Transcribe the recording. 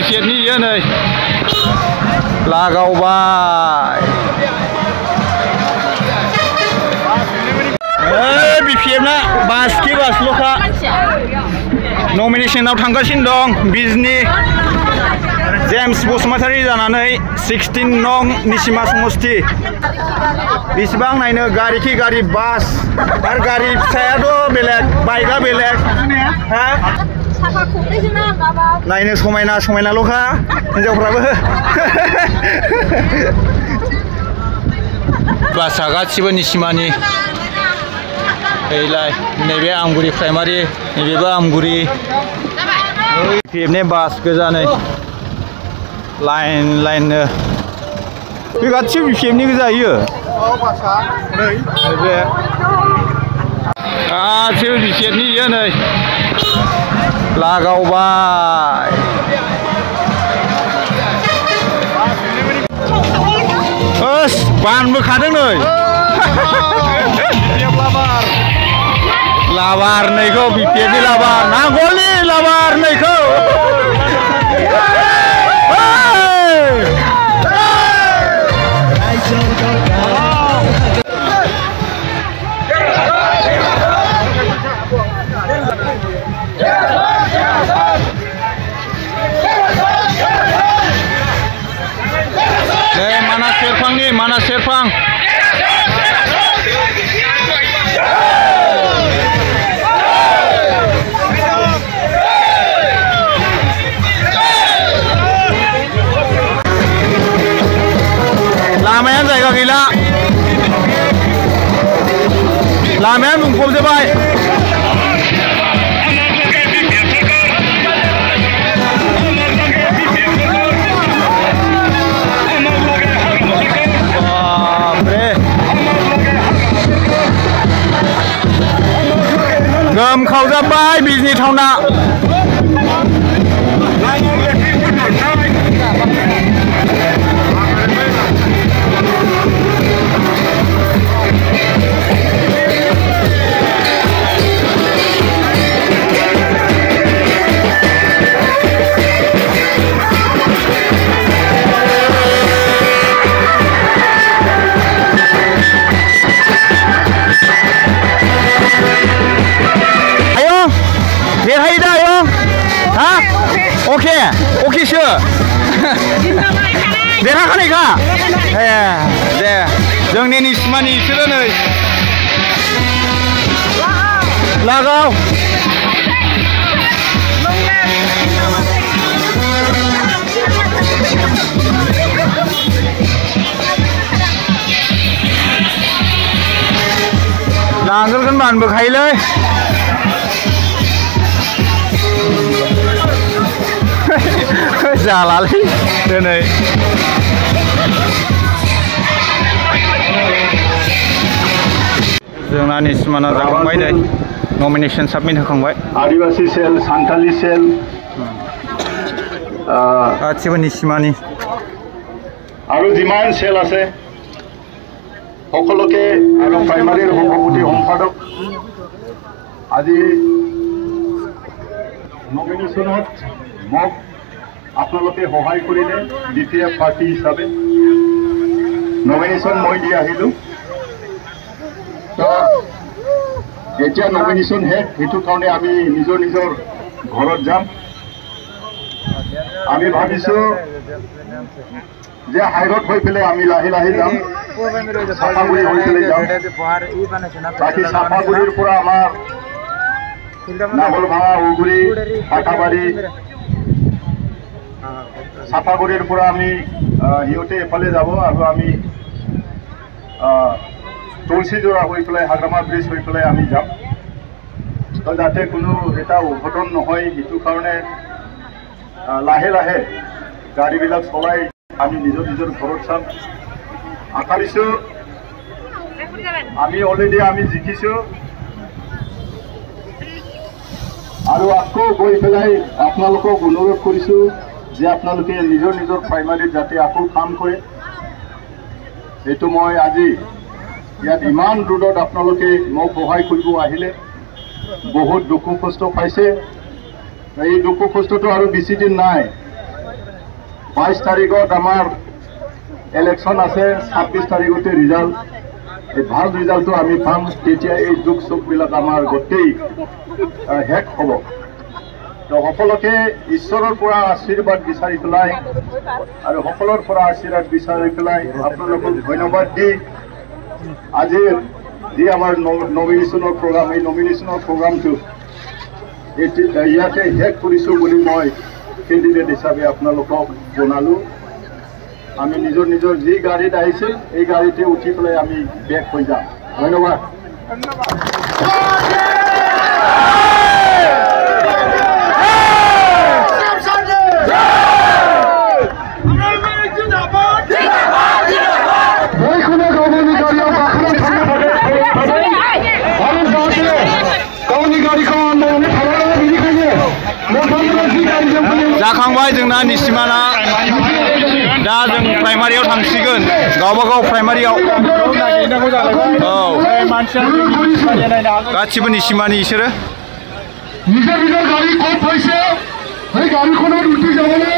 बिसेटनि इयो नै लागावबाय बिपिएफना बासखि बासल'खा नमिनेसनाव थांगासिनो दं बिजनि जेम्स बसुमतारी जानानै 16 नं निसिमा समस्ति बेसेबां नायनो गारिखि गारि बास आरो गारि फिसायाथ' बेलेग बाइकआ बेलेग हा नायनो समायना समायनाल'खा हिनजावफ्राबो बासआ गासिबो निसिमानि फैलाय नैबे आमगुरि प्राइमारि नैबेबो आमगुरि बिपिएफनि बास गोजा नै लाइन लाइननो बे गासिबो बिपिएफनि गोजा इयो बे गासिबो बिपिएफनि इयो नै लागावबाय ओस बानबोखादों नै लाबार नैखौ बिपिएफनि लाबार नांगौलै लाबार नैखौ मानास सेरफां लामायानो जायगा गैला लामायानो बुंफबजोबबाय गोम खावजाबाय बिजनि टाउना ओके ओकेसो देरहाखानायखा ए दे जोंनि निसिमानि इसोरो नै लागाव नांगोलखौनो बानबोखायोलै जालालै दिनै जोंना निसिमाना जाखांबाय नै नमिनेसन साबमिट होखांबाय आदिबासी सेल सान्थाली सेल गासिबो निसिमानि আৰু যিমান সেল আছে সকলোকে আৰু প্ৰাইমাৰীৰ সভাপতি সম্পাদক আজি নমিনেশ্যনত মোক আপোনালোকে সহায় কৰিলে বিপিএফ পাৰ্টি হিচাপে নমিনেশ্যন মই দি আহিলোঁ এতিয়া নমিনেশ্যন শেষ সেইটো কাৰণে আমি নিজৰ নিজৰ ঘৰত যাম আমি ভাবিছোঁ যে হাইৰত হৈ পেলাই আমি লাহে লাহে যাম চাপাগুৰি হৈ পেলাই যাম বাকী চাপাগুৰিৰ পৰা আমাৰ নাগলভাঙা উগুৰি পাটাবাৰী চাপাগুৰিৰ পৰা আমি সিহঁতে এফালে যাব আৰু আমি তুলসীজোৰা হৈ পেলাই হাগ্ৰামা ব্ৰিজ হৈ পেলাই আমি যাম তো যাতে কোনো এটা অঘটন নহয় সেইটো কাৰণে লাহে লাহে গাড়ীবিলাক চলাই আমি নিজৰ নিজৰ ঘৰত চাম আশা দিছোঁ আমি অলৰেডি আমি জিকিছোঁ আৰু আকৌ গৈ পেলাই আপোনালোকক অনুৰোধ কৰিছোঁ যে আপোনালোকে নিজৰ নিজৰ প্ৰাইমাৰীত যাতে আকৌ কাম কৰে এইটো মই আজি ইয়াত ইমান দূৰত আপোনালোকে মোক সহায় কৰিব আহিলে বহুত দুখ কষ্ট পাইছে এই দুখ কষ্টটো আৰু বেছি দিন নাই 22 তাৰিখত আমাৰ ইলেকশ্যন আছে 26 তাৰিখতে ৰিজাল্ট এই ভাল ৰিজাল্টটো আমি পাম তেতিয়া এই দুখ সুখবিলাক আমাৰ গোটেই শেষ হ'ব তো সকলোকে ঈশ্বৰৰ পৰা আশীৰ্বাদ বিচাৰি পেলাই আৰু সকলৰ পৰা আশীৰ্বাদ বিচাৰি পেলাই আপোনালোকক ধন্যবাদ দি আজিৰ যি আমাৰ নমিনেশ্যনৰ প্ৰগ্ৰাম এই নমিনেশ্যনৰ প্ৰগ্ৰামটো ইয়াতে শেষ কৰিছোঁ বুলি মই কেণ্ডিডেট হিচাপে আপোনালোকক জনালোঁ আমি নিজৰ নিজৰ যি গাড়ীত আহিছিল এই গাড়ীতে উঠি পেলাই আমি বেক হৈ যাম ধন্যবাদ जाखांबाय जोंना निसिमाना दा जों प्राइमारियाव थांसिगोन गावबागाव प्राइमारियाव औ गासिबो निसिमानि इसोरो निजा निजा गाड़ी कम फैसे गाड़ी को उल्टी जाने